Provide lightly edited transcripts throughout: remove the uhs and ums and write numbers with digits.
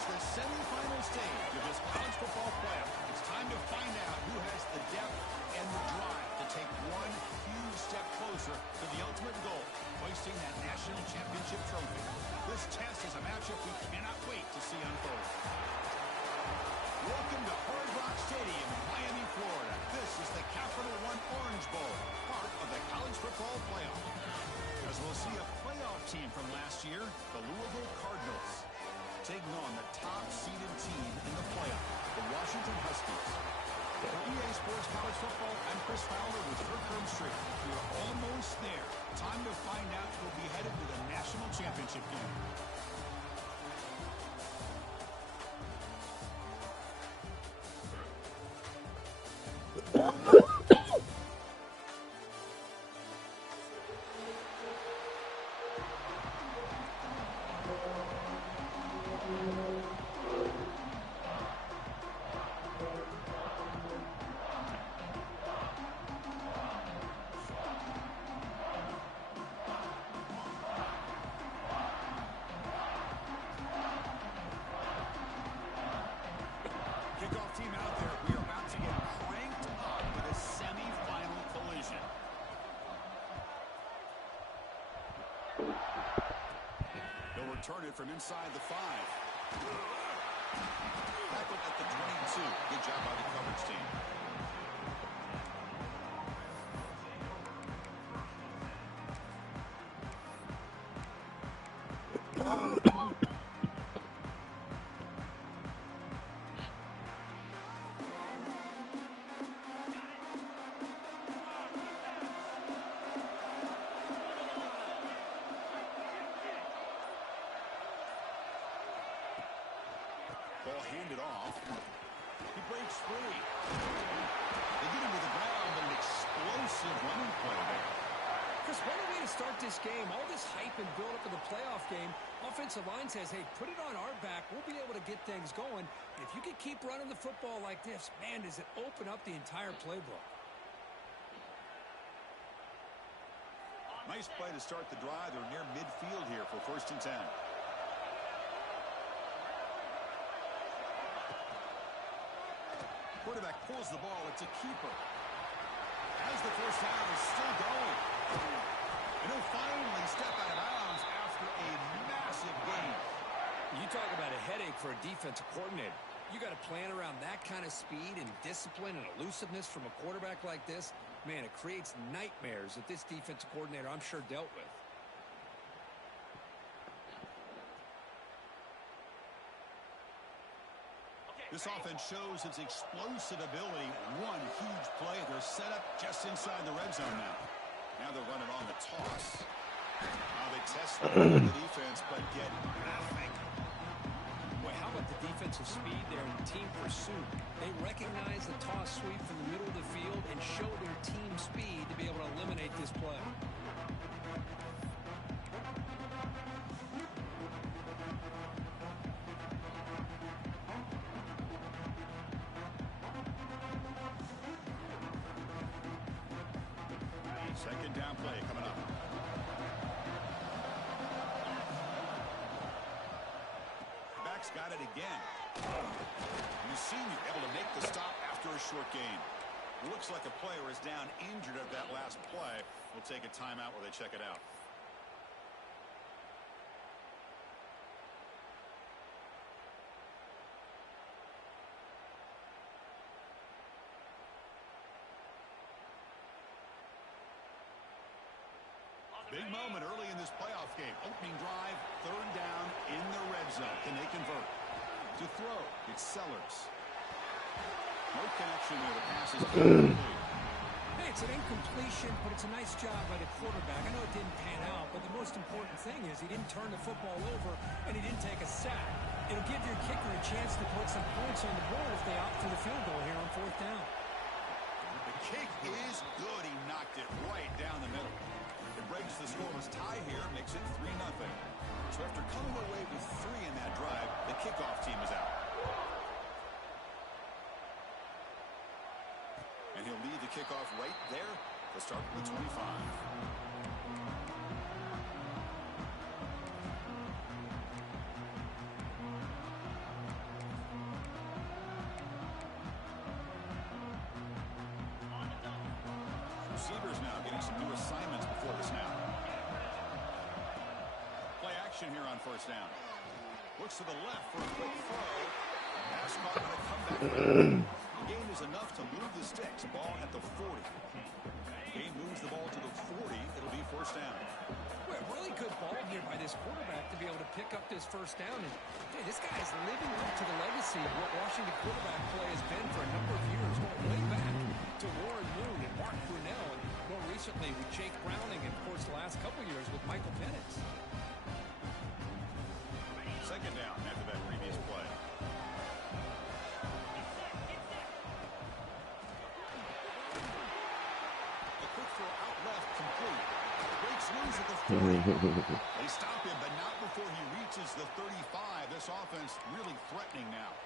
It's the semifinal stage of this college football playoff. It's time to find out who has the depth and the drive to take one huge step closer to the ultimate goal, hoisting that national championship trophy. This test is a matchup we cannot wait to see unfold. Welcome to Hard Rock Stadium in Miami, Florida. This is the Capital One Orange Bowl, part of the college football playoff. As we'll see a playoff team from last year, the Louisville Cardinals, taking on the top-seeded team in the playoff, the Washington Huskies. For EA Sports College Football, I'm Chris Fowler with Kirk Herbstreit. We're almost there. Time to find out who'll be headed to the national championship game. Turn it from inside the 5. Tackled at the 22. Good job by the coverage team. Ball handed off. He breaks free. They get him to the ground, but an explosive running play there. Chris, what a way to start this game. All this hype and build up of the playoff game. Offensive line says, hey, put it on our back. We'll be able to get things going. If you can keep running the football like this, man, does it open up the entire playbook. Nice play to start the drive. They're near midfield here for 1st and 10. Quarterback pulls the ball. It's a keeper. As the first down is still going. And he'll finally step out of bounds after a massive gain. You talk about a headache for a defensive coordinator. You got to plan around that kind of speed and discipline and elusiveness from a quarterback like this. Man, it creates nightmares that this defensive coordinator, I'm sure, dealt with. This offense shows its explosive ability. One huge play. They're set up just inside the red zone now. Now they're running on the toss. Now they test the defense, but get nothing. Boy, how about the defensive speed there in team pursuit? They recognize the toss sweep from the middle of the field and show their team speed to be able to eliminate this play. Second down play coming up. Back's got it again. You seem able to make the stop after a short gain. Looks like a player is down injured at that last play. We'll take a timeout while they check it out. Big moment early in this playoff game. Opening drive, 3rd down in the red zone. Can they convert? To throw, it's Sellers. No connection there. The pass is incomplete. Hey, it's an incompletion, but it's a nice job by the quarterback. I know it didn't pan out, but the most important thing is he didn't turn the football over and he didn't take a sack. It'll give your kicker a chance to put some points on the board if they opt for the field goal here on 4th down. The kick is good. He knocked it right down the middle. It breaks the scoreless tie here, makes it 3-0. So after coming away with 3 in that drive, the kickoff team is out. And he'll lead the kickoff right there to start with the 25. receivers now getting some new assignments before the snap. Play action here on first down. Looks to the left for a quick throw. Pass caught on a comeback. The gain is enough to move the sticks. Ball at the 40. Gain moves the ball to the 40. It'll be first down. Well, really good ball here by this quarterback to be able to pick up this first down. And hey, this guy is living up to the legacy of what Washington quarterback play has been for a number of years, going way back to Warren Moon and Mark Brunell, and more recently with Jake Browning, and of course the last couple years with Michael Penix. Second down after that previous play. A quick throw out left, complete. Breaks loose at the 40. They stop him, but not before he reaches the 35. This offense really threatening now.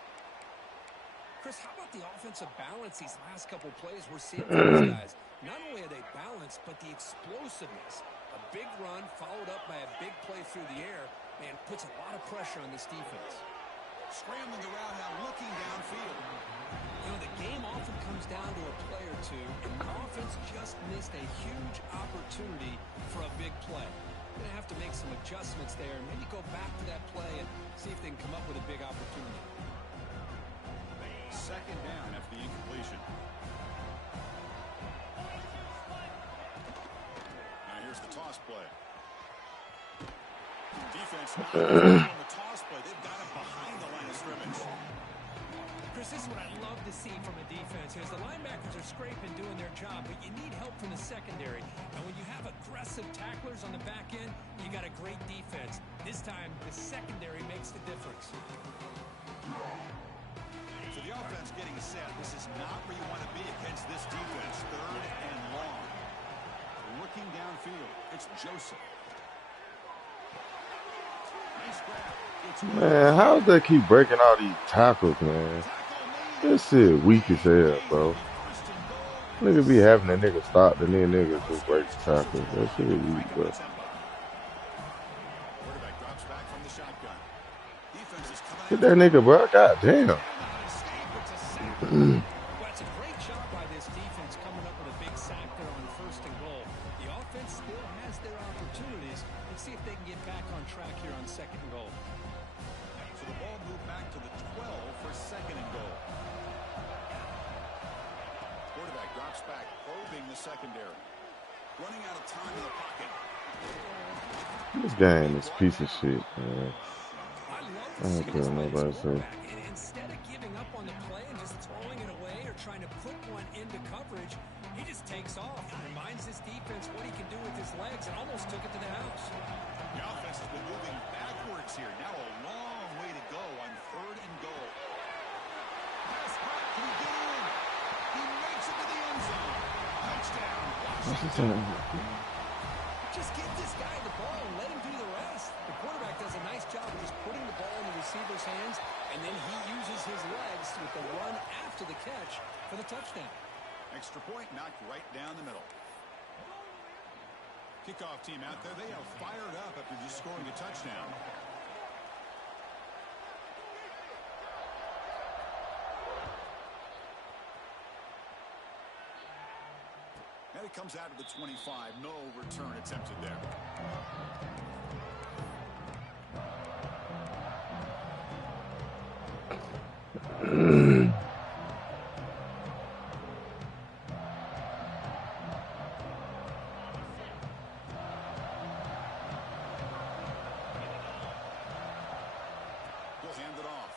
Chris, how about the offensive balance these last couple plays we're seeing from these guys? Not only are they balanced, but the explosiveness. A big run followed up by a big play through the air, man, puts a lot of pressure on this defense. Scrambling the route now, looking downfield. You know, the game often comes down to a play or two, and the offense just missed a huge opportunity for a big play. Going to have to make some adjustments there, and maybe go back to that play and see if they can come up with a big opportunity. Second down after the incompletion. Now here's the toss play. Defense not on the toss play. They've got it behind the line of scrimmage. Chris, this is what I love to see from a defense. Is the linebackers are scraping, doing their job, but you need help from the secondary. And when you have aggressive tacklers on the back end, you got a great defense. This time, the secondary makes the difference. So the offense getting set. This is not where you want to be against this defense. Third and long. Looking downfield, it's Joseph. Nice grab. Man, how does that keep breaking all these tackles, man? This shit weak as hell, bro. Nigga be having a nigga stop, and then niggas just break the tackles. That shit is weak, bro. Get that nigga, bro. God damn. Well, it's a great job by this defense coming up with a big sack there on first and goal. The offense still has their opportunities. Let's see if they can get back on track here on second and goal. So the ball moved back to the 12 for second and goal. Quarterback drops back, probing the secondary. Running out of time in the pocket. This game is a piece of shit, man. I don't care what nobody say. Instead of giving up on the play and just throwing it away or trying to put one into coverage, he just takes off and reminds this defense what he can do with his legs and almost took it to the house. The offense has been moving backwards here. Now a long way to go on third and goal. Pass caught. Can he get in? He makes it to the end zone. Touchdown, Washington. Just give this guy the ball and let him do the rest. The quarterback does a nice job of just putting the ball in the receiver's hands, and then he uses his legs with the run after the catch for the touchdown. Extra point knocked right down the middle. Kickoff team out there. They are fired up after just scoring a touchdown. And it comes out of the 25. No return attempted there. He'll hand it off.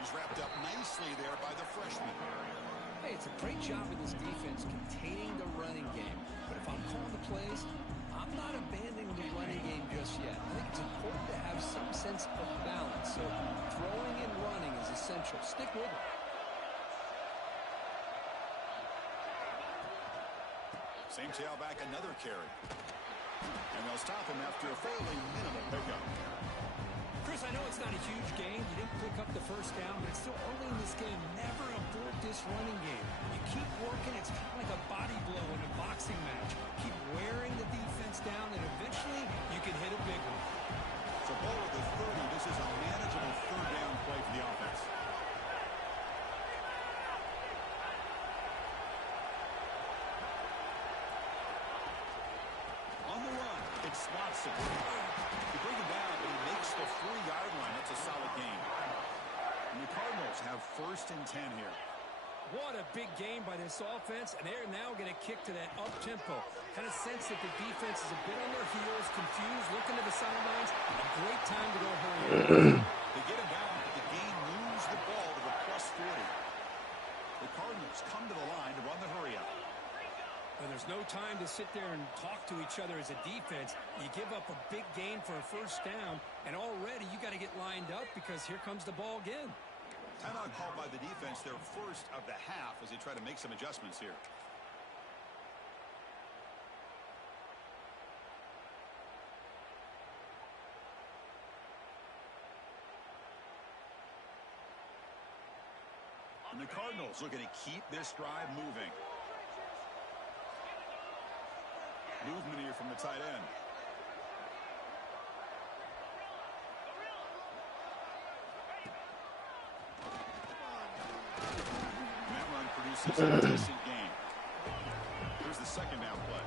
He's wrapped up nicely there by the freshman. Hey, it's a great job of this defense containing the running game. But if I'm calling the plays, I'm not abandoning the running game just yet. I think it's important to have some sense of balance. So throwing and running is essential. Stick with it. Same tailback, another carry. And they'll stop him after a fairly minimal pickup. Chris, I know it's not a huge game. You didn't pick up the first down, but it's still early in this game. Never abort this running game. You keep working. It's kind of like a body blow in a boxing match. Keep wearing the defense down, and eventually you can hit a big one. So ball at the 30. This is a manageable third down play for the offense. and slots it. You bring him down, but he makes the 4-yard line. That's a solid gain. And the Cardinals have 1st and 10 here. What a big game by this offense, and they're now going to kick to that up-tempo. Kind of sense that the defense is a bit on their heels, confused, looking to the sidelines. A great time to go hurry up. They get him down, but the game moves the ball to the +40. The Cardinals come to the line to run the hurry-up. Well, there's no time to sit there and talk to each other as a defense. You give up a big gain for a 1st down, and already you got to get lined up because here comes the ball again. Timeout called by the defense, their 1st of the half as they try to make some adjustments here. And the Cardinals looking to keep this drive moving. Movement here from the tight end. Produces a decent game. Here's the 2nd down play.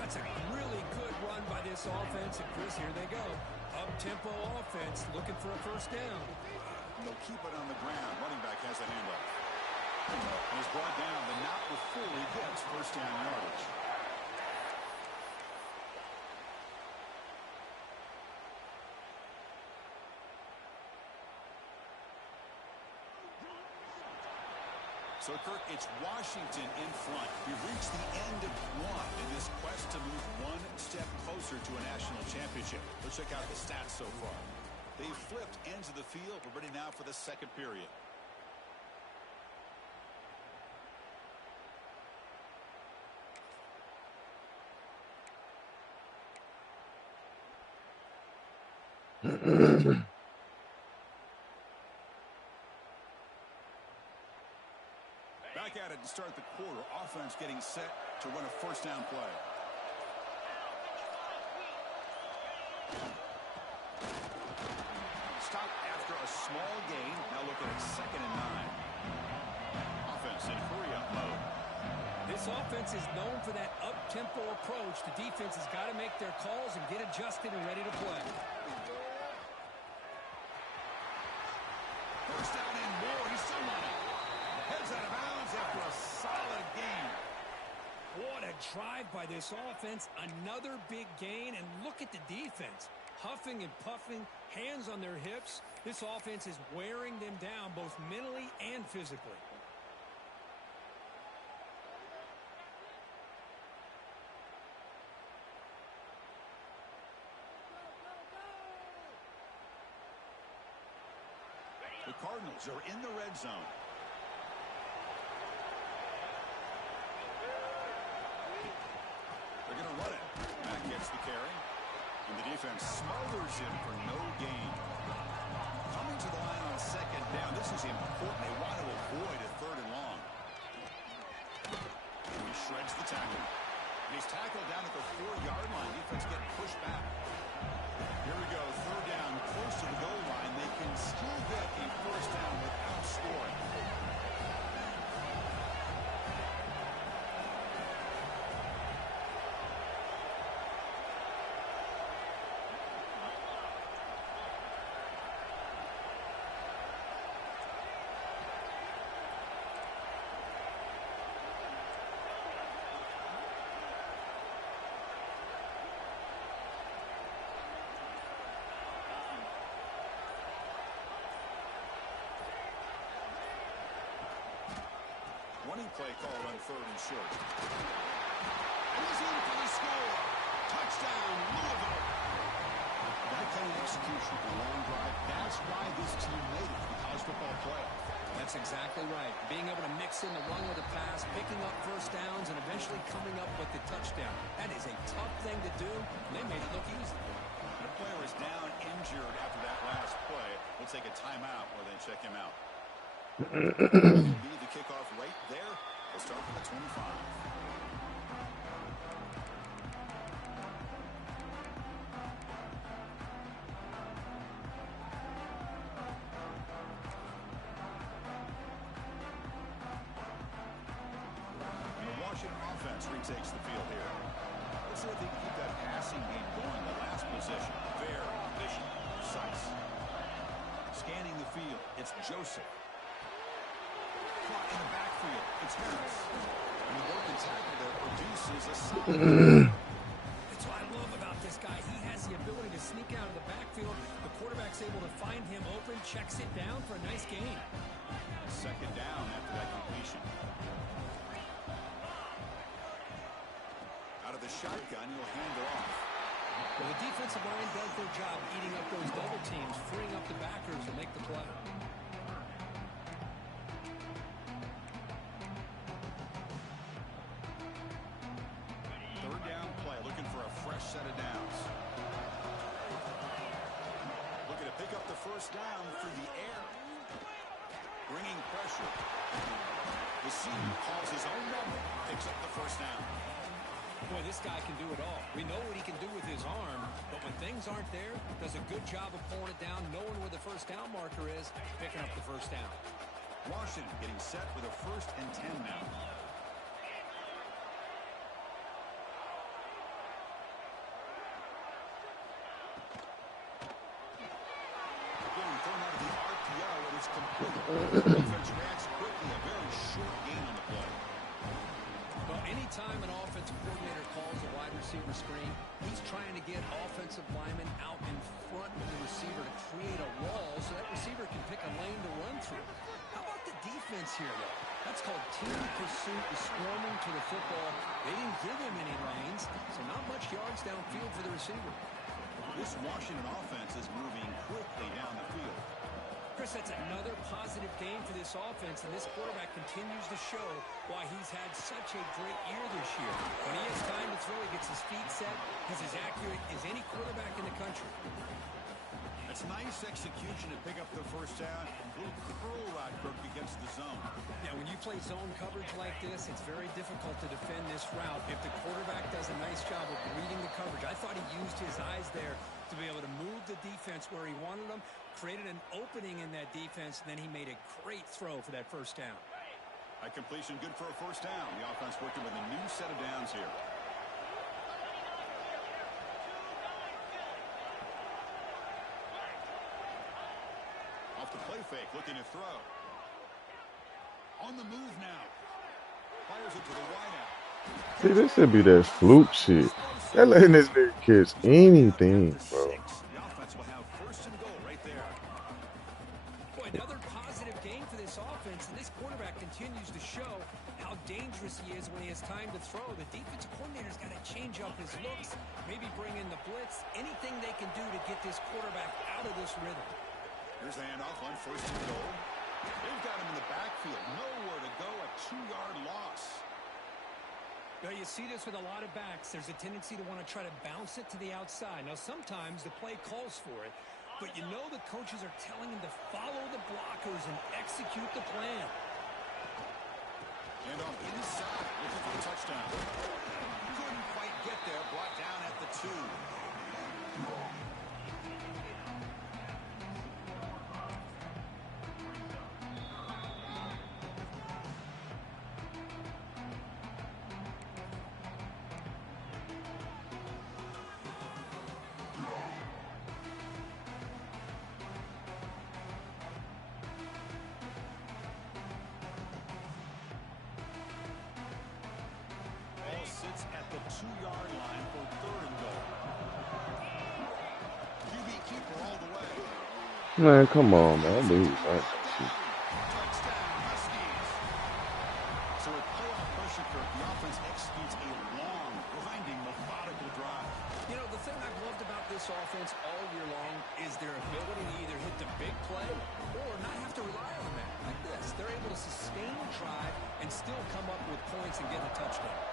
That's a really good run by this offense. And Chris, here they go. Up-tempo offense looking for a 1st down. And they'll keep it on the ground. Running back has the handoff. And is brought down, but not before he gets 1st down yardage. So, Kirk, it's Washington in front. We've reached the end of one in this quest to move one step closer to a national championship. Let's check out the stats so far. They've flipped ends of the field. We're ready now for the 2nd period. Back at it to start the quarter. Offense getting set to run a 1st down play. Stop after a small gain. Now looking at 2nd and 9. Offense in hurry-up mode. This offense is known for that up-tempo approach. The defense has got to make their calls and get adjusted and ready to play. 1st down and more. He's still running. Heads out of bounds after a solid gain. What a drive by this offense. Another big gain. And look at the defense. Huffing and puffing, hands on their hips. This offense is wearing them down both mentally and physically. The Cardinals are in the red zone. They're going to run it. Mack gets the carry. And the defense smothers him for no gain. Coming to the line on 2nd down. This is important. They want to avoid a 3rd and long. He shreds the tackle. And he's tackled down at the 4-yard line. Defense getting pushed back. Here we go. 3rd down, close to the goal line. They can still get a 1st down without scoring. Running play called on 3rd and short. And he's in for the score. Touchdown, Louisville. That kind of execution, a long drive. That's why this team made it to the college football playoff. That's exactly right. Being able to mix in the run with the pass, picking up 1st downs, and eventually coming up with the touchdown. That is a tough thing to do. They made it look easy. The player is down injured after that last play. We'll take a timeout or then check him out. Lead the kickoff right there. We'll start from the 25. And the Washington offense retakes the field here. Let's see if they can keep that passing game going. explosive. Caught in the backfield. It's Harris. And the broken tackle there produces a solid. That's what I love about this guy. He has the ability to sneak out of the backfield. The quarterback's able to find him open, checks it down for a nice gain. Second down after that completion. Out of the shotgun, he'll hand it off. Well, the defensive line does their job eating up those double teams, freeing up the backers to make the play. Third down play, looking for a fresh set of downs. Looking to pick up the first down through the air. Bringing pressure. The senior calls his own number, picks up the first down. Boy, this guy can do it all. We know what he can do with his arm, but when things aren't there, does a good job of pulling it down, knowing where the first down marker is, picking up the first down. Washington getting set with a 1st and 10 now. Again, thrown out of the RPO, and it's complete. Defense reacts quickly, a very short gain on the play. Well, anytime an offensive coordinator calls a wide receiver screen, he's trying to get offensive linemen out in front of the receiver to create a wall so that receiver can pick a lane to run through. How about the defense here, though? That's called team pursuit, the swarming to the football. They didn't give him any lanes, so not much yards downfield for the receiver. This Washington offense is moving quickly down the field. Chris, that's another positive game for this offense, and this quarterback continues to show why he's had such a great year this year. When he has time to throw, he gets his feet set. He's as accurate as any quarterback in the country. It's nice execution to pick up the first down. A little curl route Kirk against the zone. Yeah, when you play zone coverage like this, it's very difficult to defend this route if the quarterback does a nice job of reading the coverage. I thought he used his eyes there to be able to move the defense where he wanted them, created an opening in that defense, and then he made a great throw for that first down. A completion good for a first down. The offense working with a new set of downs here. Off the play fake, looking to throw. On the move now. Fires it to the wideout. See, this should be that fluke shit. They're letting this nigga catch anything, bro. The offense will have 1st and goal right there. Boy, another positive game for this offense, and this quarterback continues to show how dangerous he is when he has time to throw. The defensive coordinator's got to change up his looks, maybe bring in the blitz, anything they can do to get this quarterback out of this rhythm. Here's the handoff on 1st and goal. They've got him in the backfield. Nowhere to go. A 2-yard loss. Now, you see this with a lot of backs. There's a tendency to want to try to bounce it to the outside. Now, sometimes the play calls for it, but you know the coaches are telling him to follow the blockers and execute the plan. Handoff inside. Looking for the touchdown. Couldn't quite get there. Brought down at the 2. Sits at the 2-yard line for 3rd and goal. QB keeper all the way. Man, come on, man. I knew he was like that shit. Touchdown, Huskies. So with playoff pressure, Kirk, the offense executes a long, grinding, methodical drive. You know, the thing I've loved about this offense all year long is their ability to either hit the big play or not have to rely on that. Like this, they're able to sustain the drive and still come up with points and get a touchdown.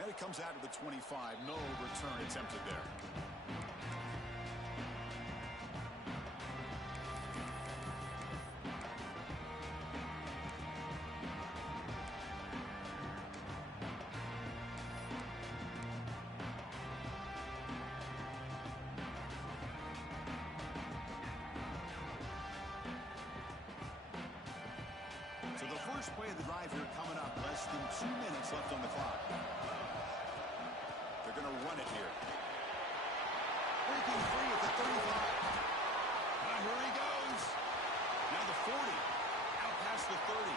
And it comes out of the 25. No return attempted there. So the first play of the drive here coming up. Less than 2 minutes left on the clock. They're going to run it here. breaking free at the 35. Here he goes. Now the 40. Out past the 30.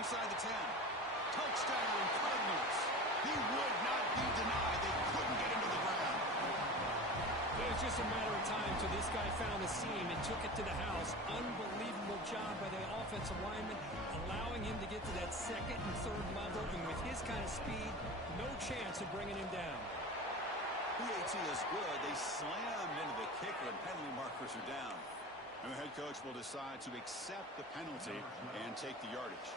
Inside the 10. Touchdown, Cardinals. He would not be denied. They couldn't get into the ground. It was just a matter of time till this guy found the seam and took it to the house. Unbelievable job by the offensive lineman, allowing him to get to that second and third level. And with his kind of speed, no chance of bringing him down. PAT is good. They slammed into the kicker, and penalty markers are down. And the head coach will decide to accept the penalty and take the yardage.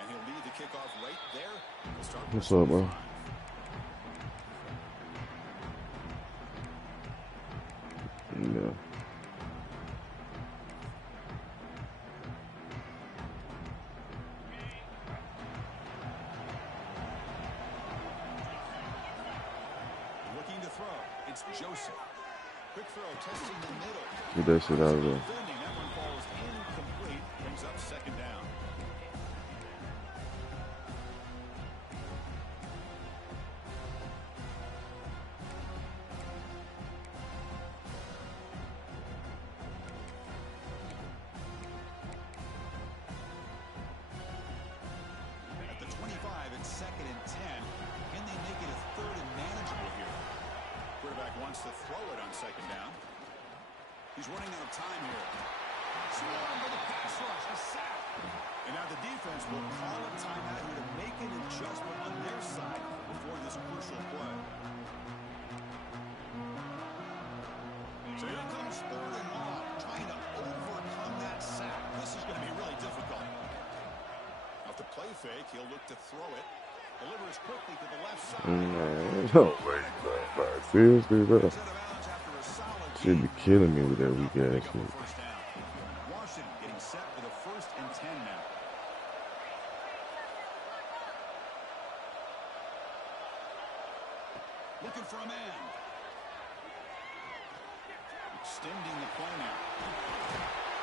And he'll lead the kickoff right there. We'll start. What's up, bro? Yeah. Looking to throw. It's Joseph. Quick throw, testing the middle. Get that shit out of there. Defending, that one falls incomplete. Brings up second down. At the 25, it's second and 10. Can they make it a third and manageable here? Quarterback wants to throw it on second down. He's running out of time here. Swarmed by the pass rush, a sack. And now the defense will call a timeout here to make an adjustment on their side before this crucial play. So here comes third and long, trying to overcome that sack. This is going to be really difficult. Off the play fake, he'll look to throw it. Delivers quickly to the left side. No way, bro. Seriously, bro. Should be killing me with that weak ass shit. Washington getting set for the 1st and 10 now. Looking for a man. Extending the play now.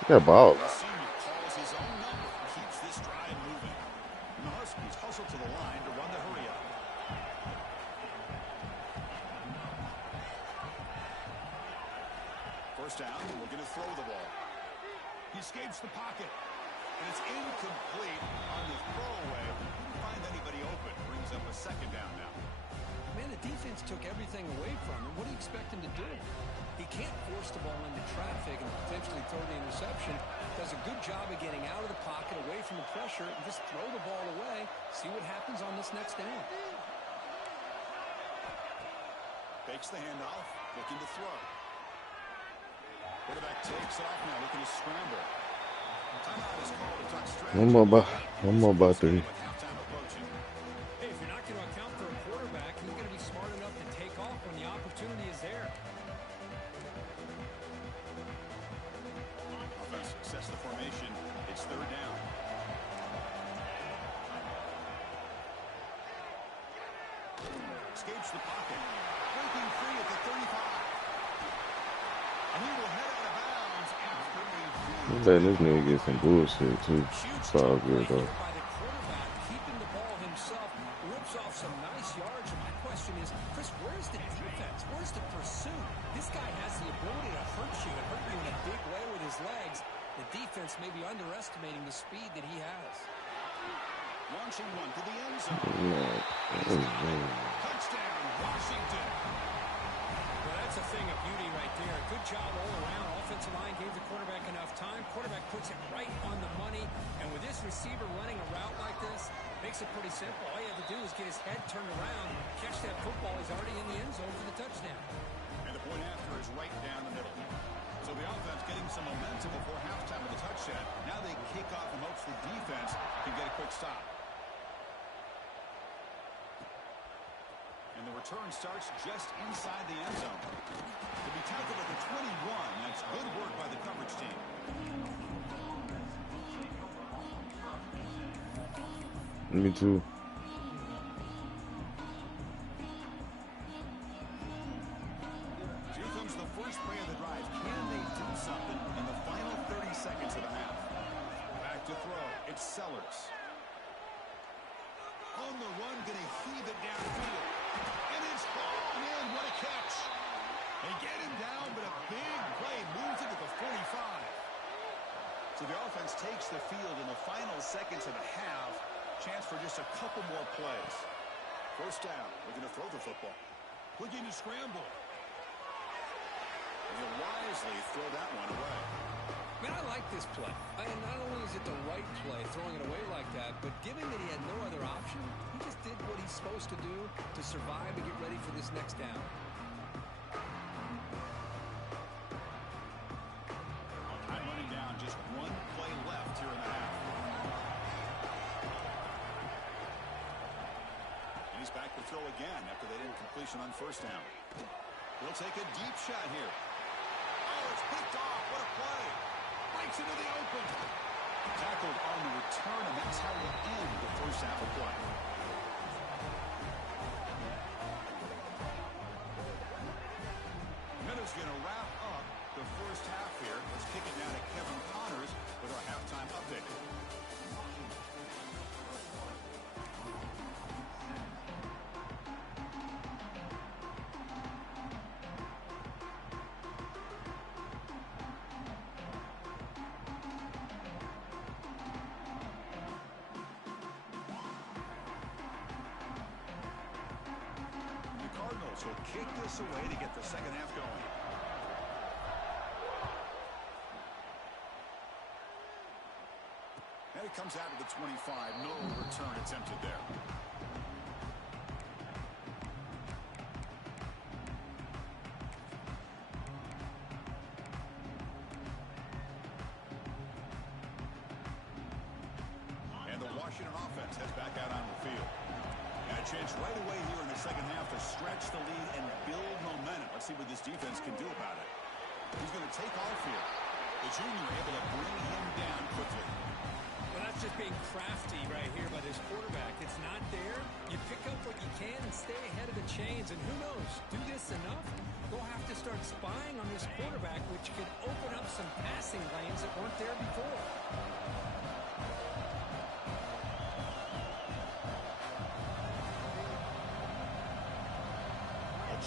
That ball. The senior calls his own number and keeps this drive moving. And the Huskies hustle to the line to run the hurry up. First down, looking to throw the ball. He escapes the pocket. And it's incomplete on the throwaway. Couldn't find anybody open. Brings up a second down now. Man, the defense took everything away from him. What do you expect him to do? He can't force the ball into traffic and potentially throw the interception. Does a good job of getting out of the pocket, away from the pressure, and just throw the ball away. See what happens on this next down. Fakes the handoff, looking to throw. Quarterback takes off now, looking to scramble. Timeout is called to touch strategy. One more about 3. Hey, if you're not going to account for a quarterback, you're going to be smart enough to take off when the opportunity is there. Offense sets the formation. It's third down. Escapes the pocket. Breaking free at the 35. And he will head out of bounds after a I'm letting this nigga get some bullshit, too. It's all good, though. By the quarterback, keeping the ball himself, rips off some nice yards. And my question is, Chris, where's the defense? Where's the pursuit? This guy has the ability to hurt you and hurt you in a big way with his legs. The defense may be underestimating the speed that he has. launching one to the end zone. Touchdown, Washington. Well, that's a thing of beauty right there. Good job all around. Offensive line gave the quarterback enough time. Quarterback puts it right on the money. And with this receiver running a route like this, makes it pretty simple. All you have to do is get his head turned around, catch that football. He's already in the end zone for the touchdown. And the point after is right down the middle. So the offense getting some momentum before halftime with the touchdown. Now they kick off in hopes the defense can get a quick stop. And the return starts just inside the end zone. To be tackled at the 21, that's good work by the coverage team. Me too. Here comes the first play of the drive. Can they do something in the final 30 seconds of the half? back to throw. It's Sellers. On the run, going to heave it downfield. And it's hauled in. What a catch. They get him down, but a big play moves it to the 45. So the offense takes the field in the final seconds of the half. Chance for just a couple more plays. First down. Looking to throw the football. Looking to scramble. And he'll wisely throw that one away. Man, I like this play. And not only is it the right play, throwing it away like that, but given that he had no other option, he just did what he's supposed to do to survive and get ready for this next down. Time running down, just one play left here in the half. And he's back to throw again after that incompletion on first down. He'll take a deep shot here. Oh, it's picked off. What a play. Breaks into the open. Tackled on the return, and that's how we end the first half of play. Minutes going to wrap up the first half here. Let's kick it down to Kevin Connors with our halftime update. So kick this away to get the second half going. And it comes out to the 25. No return attempted there. And the Washington offense heads back out on the field. And a chance right away here in the second half to stretch the lead and build momentum. Let's see what this defense can do about it. He's going to take off here. The junior able to bring him down quickly. Well, that's just being crafty right here by this quarterback. It's not there. You pick up what you can and stay ahead of the chains. And who knows, do this enough, they'll have to start spying on this quarterback, which could open up some passing lanes that weren't there before.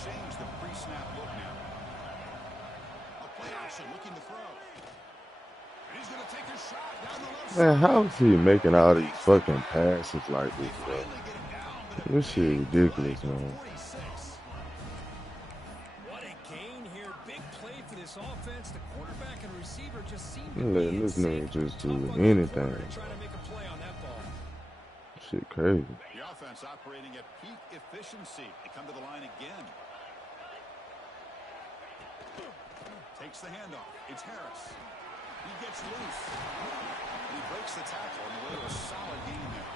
Change the pre-snap look now. A play action looking to throw. And he's going to take a shot down the left side. Man, how is he making all these fucking passes like this, bro? This shit ridiculous, man. What a gain here. Big play for this offense. The quarterback and receiver just seem to I'm letting this nigga just do anything. Trying to make a play on that ball. Shit crazy. The offense operating at peak efficiency. They come to the line again. Takes the handoff. It's Harris. He gets loose. And he breaks the tackle on the way to a solid gain there.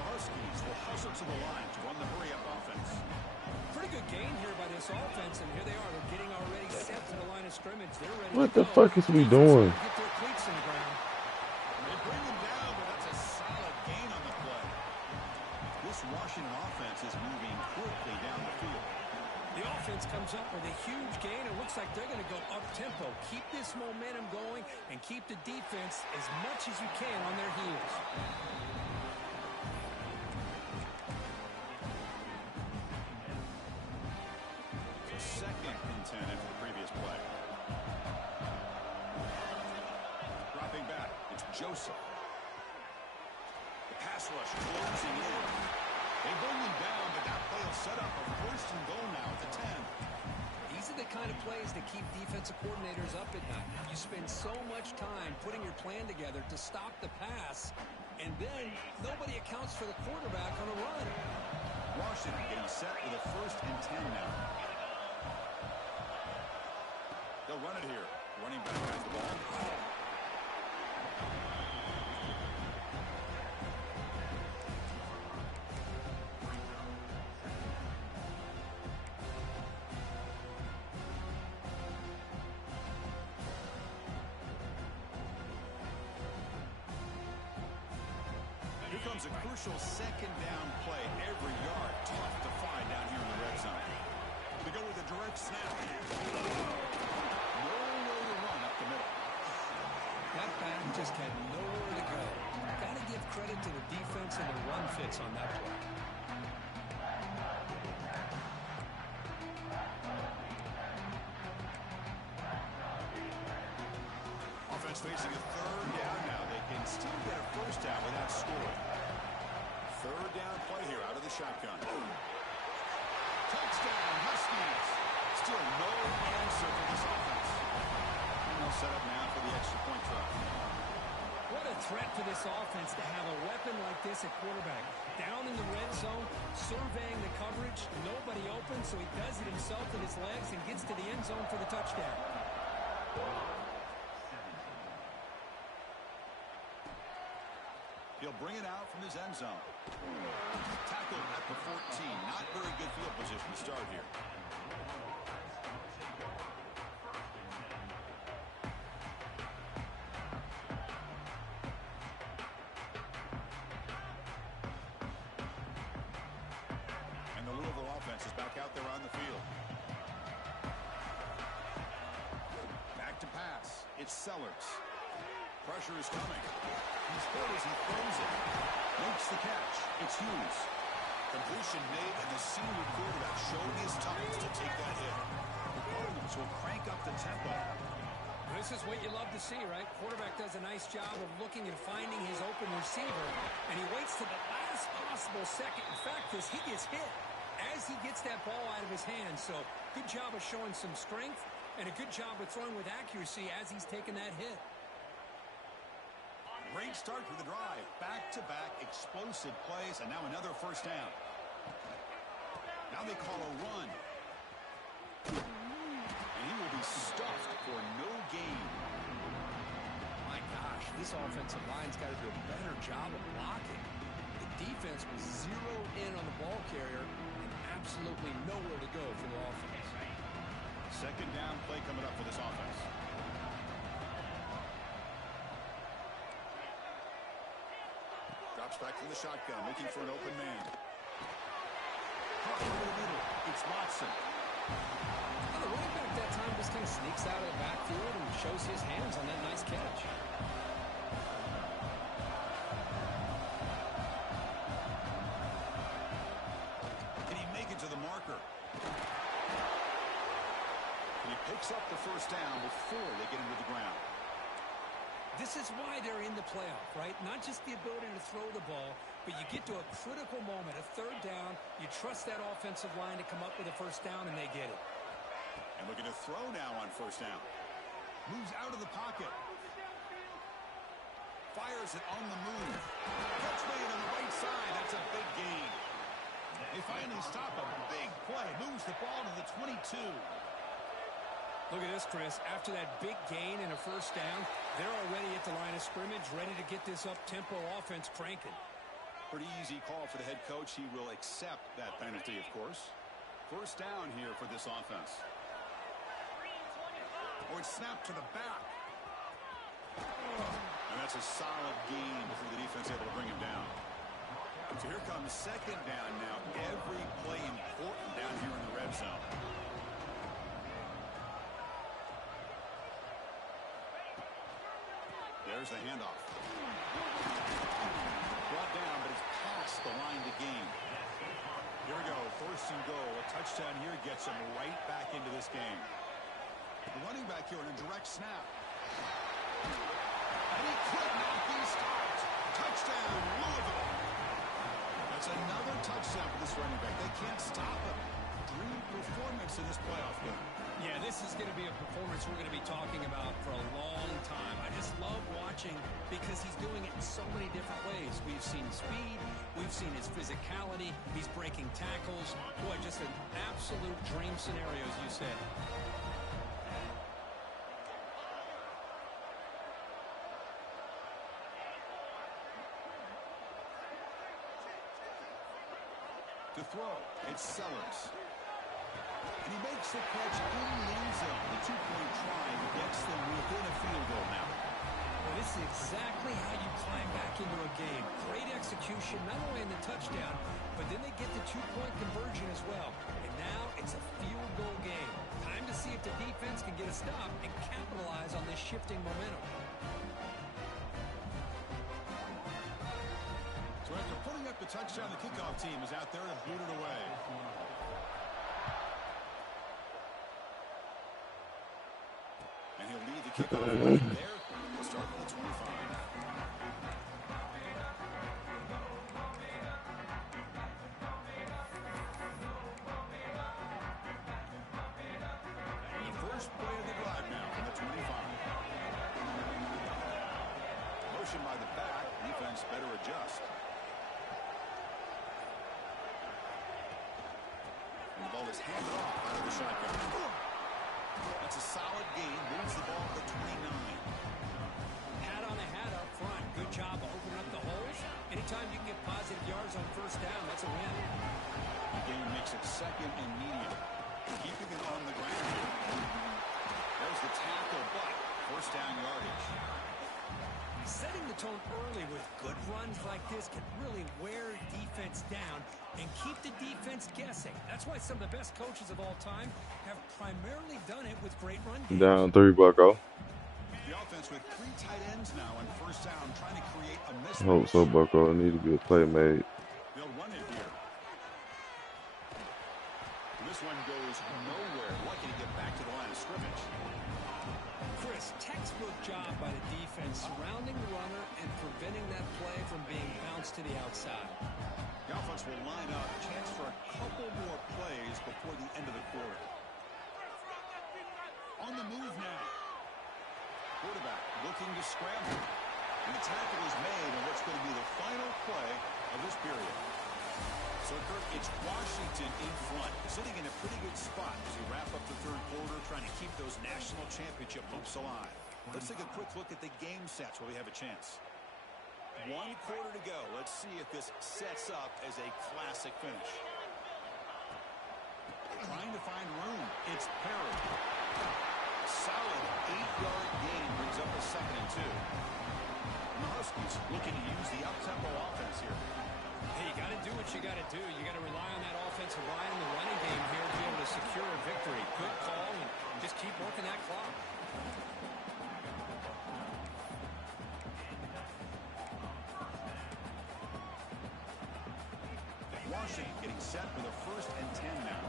The Huskies will hustle to the line to run the hurry-up offense. Pretty good gain here by this offense, and here they are. They're getting already set to the line of scrimmage. They're ready What to the fuck is we doing? Get their cleats in the ground. They bring him down, but that's a solid gain on the play. This Washington offense is moving quickly down the field. The offense comes up with a huge gain. It looks like they're going to go up-tempo. Keep this momentum going and keep the defense as much as you can on their heels. Second and 10 after the previous play. Dropping back, it's Joseph. The pass rush closing in. They bring him down, but that play will set up a first and goal now at the 10. These are the kind of plays that keep defensive coordinators up at night. You spend so much time putting your plan together to stop the pass, and then nobody accounts for the quarterback on a run. Washington getting set with a first and 10 now. They'll run it here. Running back has the ball. Here comes a crucial second down play. Every yard tough to find down here in the red zone. They go with a direct snap. No way to run up the middle. That back just had nowhere to go. credit to the defense and the run fits on that play. Offense facing a third down now. They can still get a first down without scoring. Third down play here out of the shotgun. Touchdown, Huskies. Still no answer for this offense. And they'll set up now for the extra point try. What a threat for this offense to have a weapon like this at quarterback. Down in the red zone, surveying the coverage. Nobody open, so he does it himself with his legs and gets to the end zone for the touchdown. He'll bring it out from his end zone. Tackled at the 14. Not very good field position to start here. And the Louisville offense is back out there on the field. Back to pass. It's Sellers. Pressure is coming. He's hurt as he throws it. Makes the catch. It's Hughes. Completion made, and the senior quarterback showing his toughness to take that hit. The Cardinals will crank up the tempo. This is what you love to see, right? Quarterback does a nice job of looking and finding his open receiver, and he waits to the last possible second. In fact, he gets hit as he gets that ball out of his hands. So good job of showing some strength, and a good job of throwing with accuracy as he's taking that hit. Great start to the drive. Back-to-back explosive plays, and now another first down. Now they call a run. And he will be stuffed for no gain. My gosh, this offensive line's got to do a better job of blocking. The defense was zeroed in on the ball carrier and absolutely nowhere to go for the offense. Second down play coming up for this offense. Drops back from the shotgun, looking for an open man. Caught over the middle. It's Watson. And the running back that time just kind of sneaks out of the backfield and shows his hands on that nice catch. Can he make it to the marker? And he picks up the first down before they get him to the ground. This is why they're in the playoff, right? Not just the ability to throw the ball, but you get to a critical moment, a third down. You trust that offensive line to come up with a first down, and they get it. And looking to throw now on first down. Moves out of the pocket. Fires it on the move. Catch made on the right side. That's a big gain. They finally stop a big play. Moves the ball to the 22. Look at this, Chris. After that big gain and a first down, they're already at the line of scrimmage, ready to get this up-tempo offense cranking. Pretty easy call for the head coach. He will accept that penalty, of course. First down here for this offense. Or it's snapped to the back. And that's a solid gain before the defense able to bring him down. So here comes second down now. Every play important down here in the red zone. There's the handoff. Brought down, but it's past the line to gain. Here we go, first and goal. A touchdown here gets him right back into this game. The running back here on a direct snap. And he could not be stopped. Touchdown, Louisville. That's another touchdown for this running back. They can't stop him. Dream performance in this playoff game. Yeah, this is going to be a performance we're going to be talking about for a long time. I just love watching because he's doing it in so many different ways. We've seen speed. We've seen his physicality. He's breaking tackles. Boy, just an absolute dream scenario, as you said. To throw, it's Sellers. And he makes the catch in the end zone. The two-point try gets them within a field goal now. Well, this is exactly how you climb back into a game. Great execution, not only in the touchdown, but then they get the two-point conversion as well. And now it's a field goal game. Time to see if the defense can get a stop and capitalize on this shifting momentum. up the touchdown. The kickoff team is out there to boot it away. And he'll lead the kickoff right there. We'll start with the 25. And the first play of the drive now from the 25. Motion by the back. Defense better adjust. And the ball is handed off out of the shotgun. That's a solid gain. Moves the ball to the 29. Hat on the hat up front. Good job opening up the holes. Anytime you can get positive yards on first down, that's a win. The game makes it second and medium. Keeping it on the ground. There's the tackle, but first down yardage. Setting the tone early with good runs like this can really wear defense down and keep the defense guessing. That's why some of the best coaches of all time have primarily done it with great run games. Down 3, Bucko. The offense with 3 tight ends now on first down, trying to create a mismatch. Hope so, Bucko. Need to be a play made. They'll run it here. This one goes nowhere. Lucky to get back to the line of scrimmage. Chris, textbook job by the defense surrounding the runner and preventing that play from being bounced to the outside. The offense will line up. Chance for a couple more plays before the end of the quarter. On the move now. Quarterback looking to scramble. And the tackle is made on what's going to be the final play of this period. So, Kurt, it's Washington in front, sitting in a pretty good spot as we wrap up the third quarter, trying to keep those national championship hopes alive. Let's take a quick look at the game sets while we have a chance. 1 quarter to go. Let's see if this sets up as a classic finish. Trying to find room. It's Perry. Solid 8-yard gain brings up a 2nd and 2. And the Huskies looking to use the up-tempo offense here. Hey, you got to do what you got to do. You got to rely on that offensive line in the running game here to be able to secure a victory. Good call, and just keep working that clock. Washington getting set for the 1st and 10 now.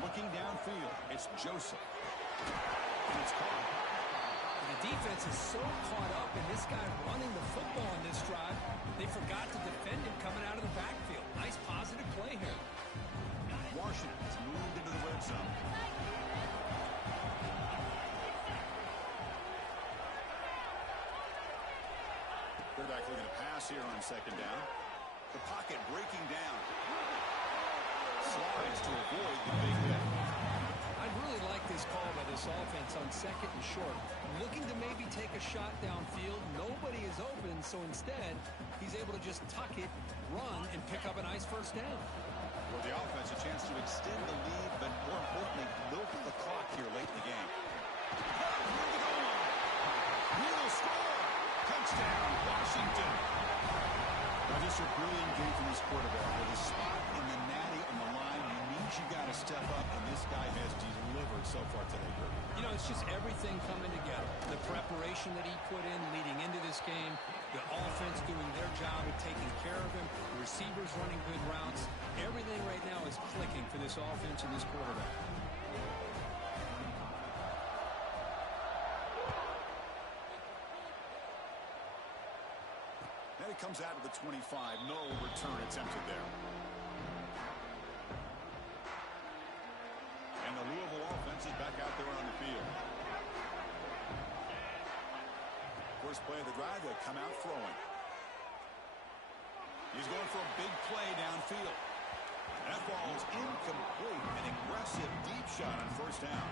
Looking downfield, it's Joseph. And it's caught. The defense is so caught up in this guy running the football in this drive, they forgot to defend him coming out of the backfield. Nice positive play here. Washington's moved into the red zone. Quarterback looking to pass here on 2nd down. The pocket breaking down. Slides to avoid the big hit. I'd really like this call by this offense on 2nd and short. Looking to maybe take a shot downfield. Nobody is open, so instead, he's able to just tuck it, run, and pick up a nice first down. For the offense, a chance to extend the lead, but more importantly, milk the clock here late in the game. Will score! Touchdown, Washington! Now, just a brilliant game from this quarterback. With a spot in the natty on the line, it means you got to step up, and this guy has delivered so far today, Kirby. You know, it's just everything coming together. The preparation that he put in leading into this game, the offense doing their job of taking care of him, the receivers running good routes. Everything right now is clicking for this offense and this quarterback. Then it comes out to the 25. No return attempted there. And the Louisville offense is back out there on the field. First play of the drive, they'll come out throwing. He's going for a big play downfield. That ball is incomplete. An aggressive deep shot on first down.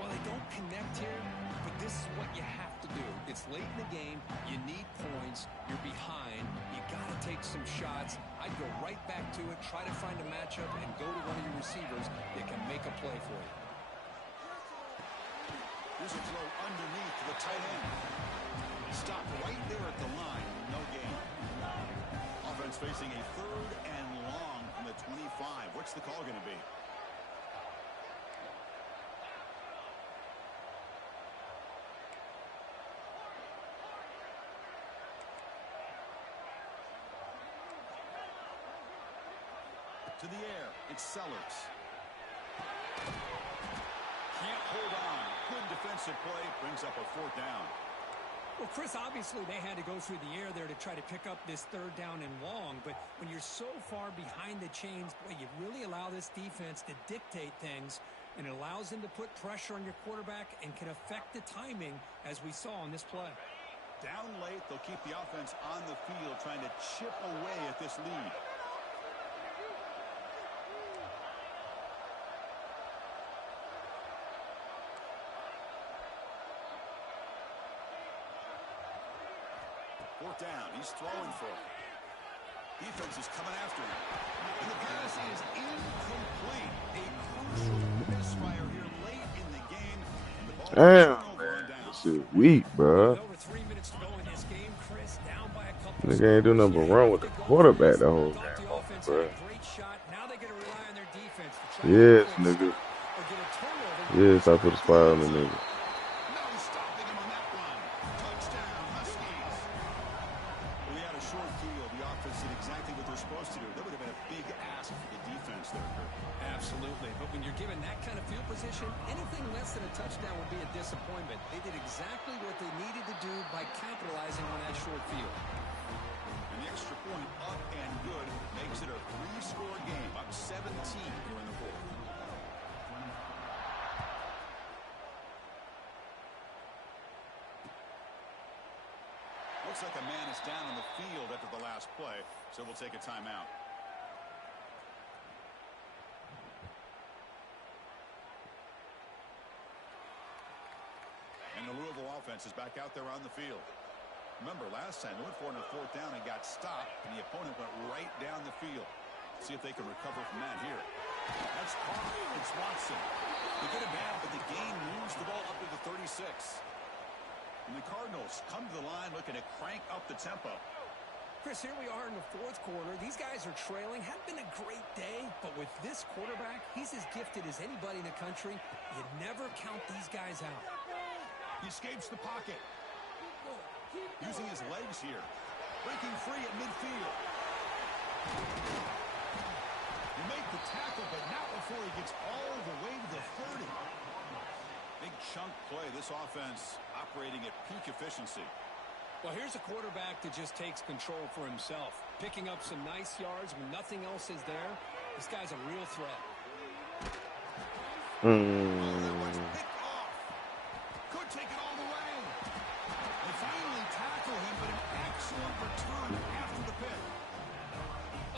Well, they don't connect here, but this is what you have to do. It's late in the game. You need points. You're behind. You got to take some shots. I'd go right back to it, try to find a matchup, and go to one of your receivers that can make a play for you. Here's a throw underneath to the tight end. Stop right there at the line. No gain. Offense facing a 3rd and long from the 25. What's the call going to be? To the air, it's Sellers. Can't hold on. Good defensive play. Brings up a 4th down. Well, Chris, obviously they had to go through the air there to try to pick up this 3rd down and long. But when you're so far behind the chains, boy, you really allow this defense to dictate things. And it allows them to put pressure on your quarterback and can affect the timing, as we saw on this play. Down late, they'll keep the offense on the field trying to chip away at this lead. Fourth down. He's throwing for it. Defense is coming after him. And the pass is incomplete. A crucial misfire here late in the game. The ball Damn, over man. and down. This shit weak, bro. With over 3 minutes to go in this game, Chris, down by a couple. Nigga ain't do nothing but run with the quarterback the whole Thought game, the offense bro. had a great shot. Now they got to rely on their defense to try Yes, to nigga. or get a turnover. Yes, I put a spy on the nigga. No stopping him on that run. Touchdown, Huskies. We had a short field. The offense did exactly what they're supposed to do. That would have been a big ask for the defense there, Kirk. Absolutely. But when you're given that kind of field position, anything less than a touchdown would be a disappointment. They did exactly what they needed to do by capitalizing on that short field. And the extra point up and good makes it a 3-score game. Up 17 here in the 4th. Looks like a man is down on the field after the last play, so we'll take a timeout. And the Louisville offense is back out there on the field. Remember, last time they went for it on 4th down and got stopped, and the opponent went right down the field. See if they can recover from that here. That's caught. It's Watson. They get it down, but the game moves the ball up to the 36. And the Cardinals come to the line looking to crank up the tempo. Chris, here we are in the 4th quarter. These guys are trailing. Hadn't been a great day, but with this quarterback, he's as gifted as anybody in the country. You never count these guys out. He escapes the pocket. Using his legs here. Breaking free at midfield. He made the tackle, but not before he gets all the way to the 30. Big chunk play. This offense operating at peak efficiency. Well, here's a quarterback that just takes control for himself. Picking up some nice yards when nothing else is there. This guy's a real threat. Well, that one's picked off. Could take it all the way. They finally tackle him, but an excellent return after the pick.